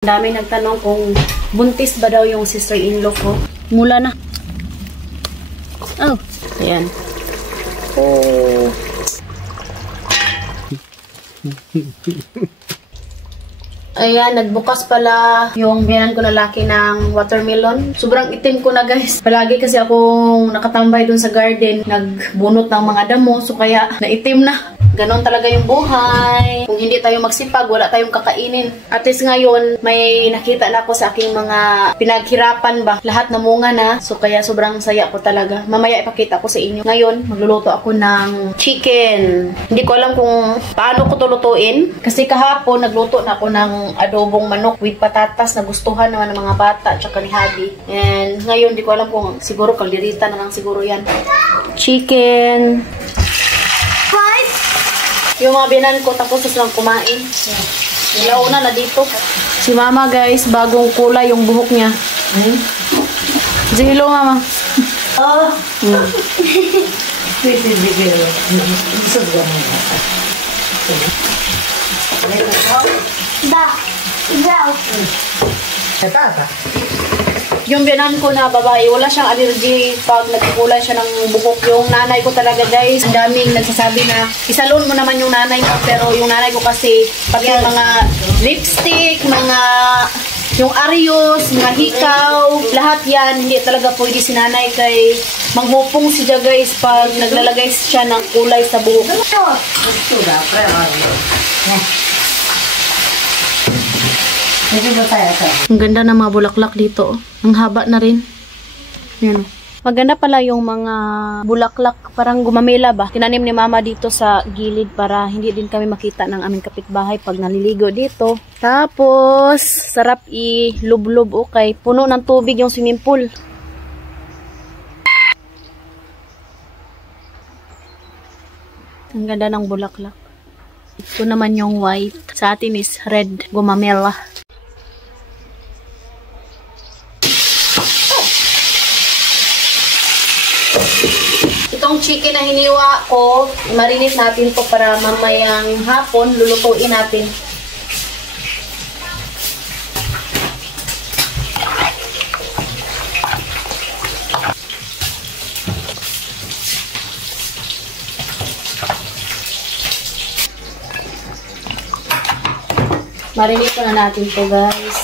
Dami nagtanong kung buntis ba daw yung sister-in-law ko. Mula na. Oh, ayan. Oh. Ayan, nagbukas pala yung biyanan ko na laki ng watermelon. Sobrang itim ko na guys. Palagi kasi akong nakatambay dun sa garden. Nagbunot ng mga damo. So kaya naitim na. Ganon talaga yung buhay. Kung hindi tayo magsipag, wala tayong kakainin. At least ngayon, may nakita na ako sa aking mga pinaghirapan ba. Lahat namunga na. So kaya sobrang saya ko talaga. Mamaya ipakita ko sa inyo. Ngayon, magluluto ako ng chicken. Hindi ko alam kung paano ko to lutuin. Kasi kahapon, nagluto na ako ng adobong manok with patatas na gustuhan naman ng mga bata at saka ni Habi. And ngayon, hindi ko alam kung siguro kalderita na lang siguro yan. Chicken. Yung mga binan ko, tapos lang kumain. Nilauna na dito. Si mama guys, bagong kulay yung buhok niya. Sige, hello mama. Oh. Yung biyanan ko na babae, wala siyang allergy pag nagkulay siya ng buhok. Yung nanay ko talaga guys, ang daming nagsasabi na isalon mo naman yung nanay mo. Pero yung nanay ko kasi, pag yung mga lipstick, mga yung Arios, mga hikaw, lahat yan, hindi talaga pwede si nanay kay manghupong siya guys pag naglalagay siya ng kulay sa buhok. Ang ganda ng mga bulaklak dito. Ang haba na rin. Yan. Maganda pala yung mga bulaklak. Parang gumamela ba? Tinanim ni mama dito sa gilid para hindi din kami makita ng aming kapitbahay pag naliligo dito. Tapos, sarap i-lub-lub. Okay. Puno ng tubig yung swimming pool. Ang ganda ng bulaklak. Ito naman yung white. Sa atin is red gumamela. Itong chicken na hiniwa ko, marinate natin to para mamayang hapon, lulutuin natin. Marinate ko na natin to guys.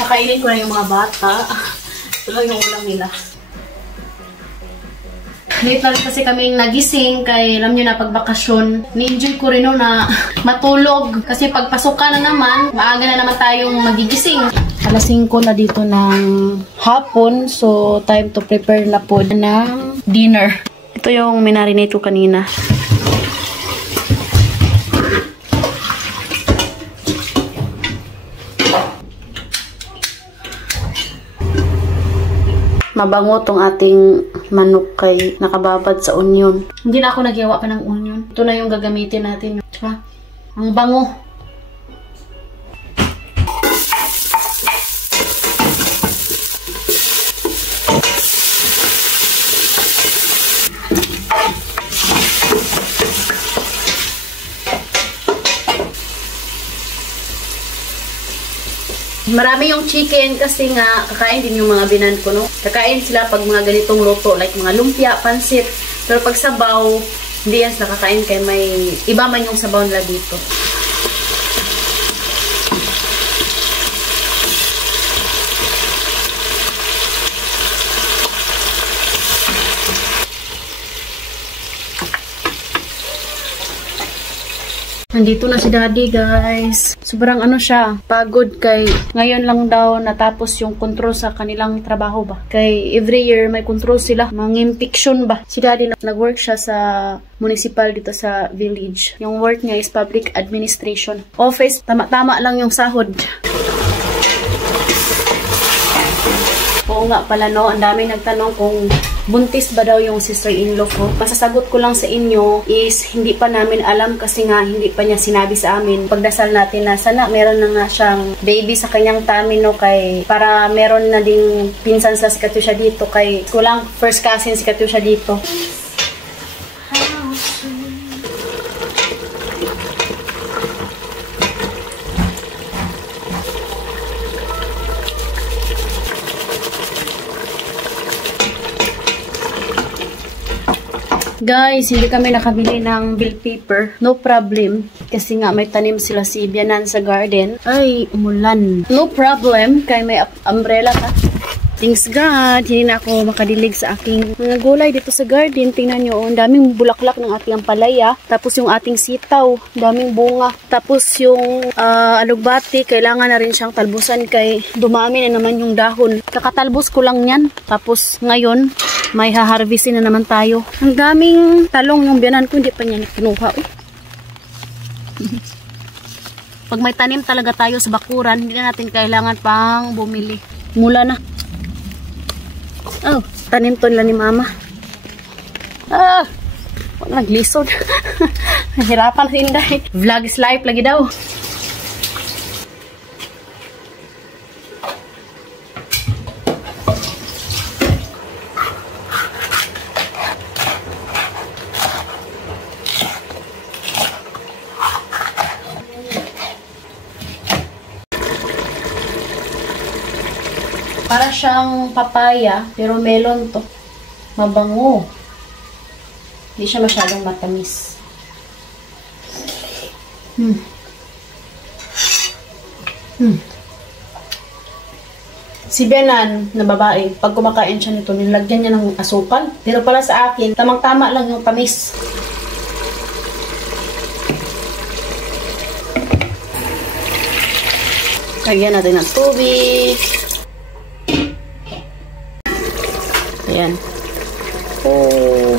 Nakainin ko na yung mga bata. Ito lang yung ulam nila. Late na kasi kaming nagising kay alam nyo na pagbakasyon. Ni-enjoy ko rin na matulog. Kasi pagpasukan na naman, maaga na naman tayong magigising. Alas 5 na dito ng hapon. So, time to prepare na po ng dinner. Ito yung minarinate ko kanina. Mabango tong ating manok kay nakababad sa onion. Hindi na ako nagyawa pa ng onion. Ito na yung gagamitin natin. Diba? Ang bango. Marami yung chicken kasi nga kakain din yung mga binan ko, no? Kakain sila pag mga ganitong luto, like mga lumpia, pansit. Pero pag sabaw, hindi yan sila kakain kaya may iba man yung sabaw nila dito. Nandito na si Daddy, guys. Sobrang ano siya, pagod kay ngayon lang daw natapos yung control sa kanilang trabaho ba. Kay every year may control sila, mga infection ba. Si Daddy nag-work siya sa municipal dito sa village. Yung work niya is public administration. Office, tama-tama lang yung sahod. Oo nga pala no, ang daming nagtanong kung buntis ba daw yung sister-in-law ko. Masasagot ko lang sa inyo is hindi pa namin alam kasi nga hindi pa niya sinabi sa amin. Pagdasal natin na sana meron na nga siyang baby sa kanyang tummy no kay para meron na ding pinsan sa si Katusha dito kay kulang first cousin si Katusha dito. Guys, hindi kami nakabili ng bill paper. No problem. Kasi nga may tanim sila si Bianan sa garden. Ay, umulan. No problem. Kaya may umbrella ka. Thanks God, hindi na ako makadilig sa aking mga gulay dito sa garden. Tingnan nyo, ang daming bulaklak ng ating ampalaya. Tapos yung ating sitaw, daming bunga. Tapos yung alugbati, kailangan na rin siyang talbusan kay dumami na naman yung dahon. Kakatalbos ko lang yan. Tapos ngayon, may haharvestin na naman tayo. Ang daming talong yung Bianan ko, hindi pa niya kinuha. Pag may tanim talaga tayo sa bakuran, hindi na natin kailangan pang bumili. Mula na. Oh, tanim to nila ni Mama. Naglisod. Nahirapan si Inday. Vlog is life lagi daw. Para siyang papaya, pero melon to. Mabango. Hindi siya masyadong matamis. Si Bianan, na babae, pag kumakain siya nito, nilagyan niya ng asukal. Pero para sa akin, tamang-tama lang yung tamis. Lagyan natin ng tubig. Ayan. Oh.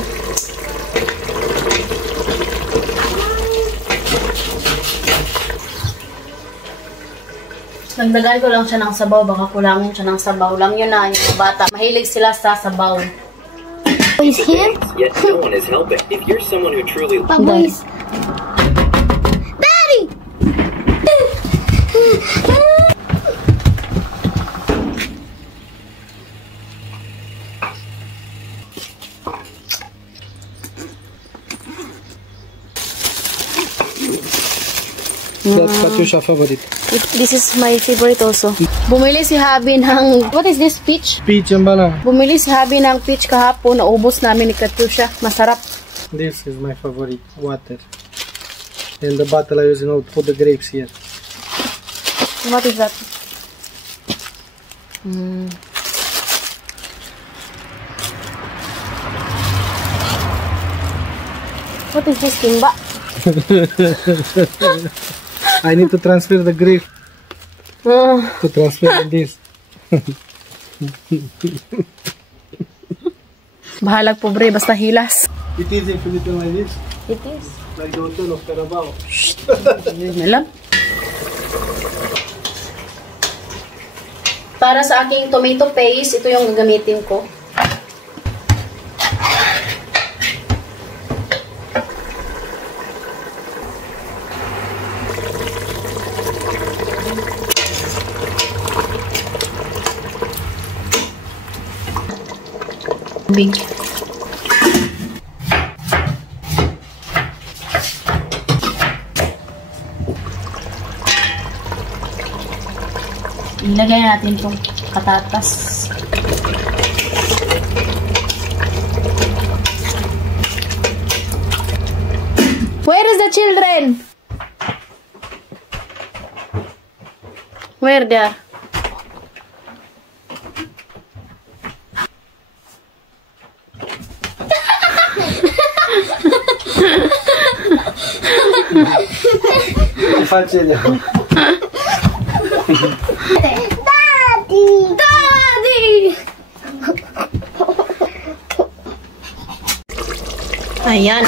Nagdagan ko lang siya ng sabaw. Baka kulangin siya ng sabaw. Lang yun na, yung bata. Mahilig sila sa sabaw. He's here? Yet no one is helping. If you're someone who truly... Boys. Daddy! That's Katyusha favorite. This is my favorite also. Bumili si Habi ng... What is this? Peach? Peach and banana. Bumili si Habi ng peach kahapon. Naubos namin ni Katyusha. Masarap. This is my favorite water. And the bottle I use to put the grapes here. What is that? What is this, Kimba? I need to transfer the grape. To transfer this. Bahalag pobre, basta hilas. It is if you little like this. It is. Like the hotel of Carabao. Melam. Para sa aking tomato paste, ito yung gagamitin ko. Big. Ilagay natin itong patatas. Where is the children? Where they are? Facile. Daddy! Daddy! Ayan.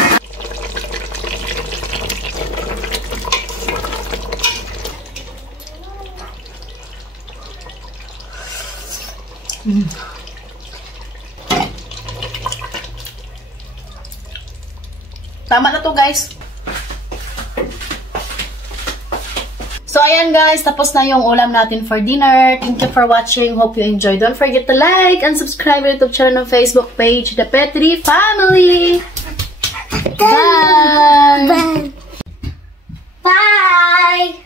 Tama na to, guys. So, ayan guys, tapos na yung ulam natin for dinner. Thank you for watching. Hope you enjoyed. Don't forget to like and subscribe to YouTube channel and Facebook page, The Petri Family. Bye! Bye!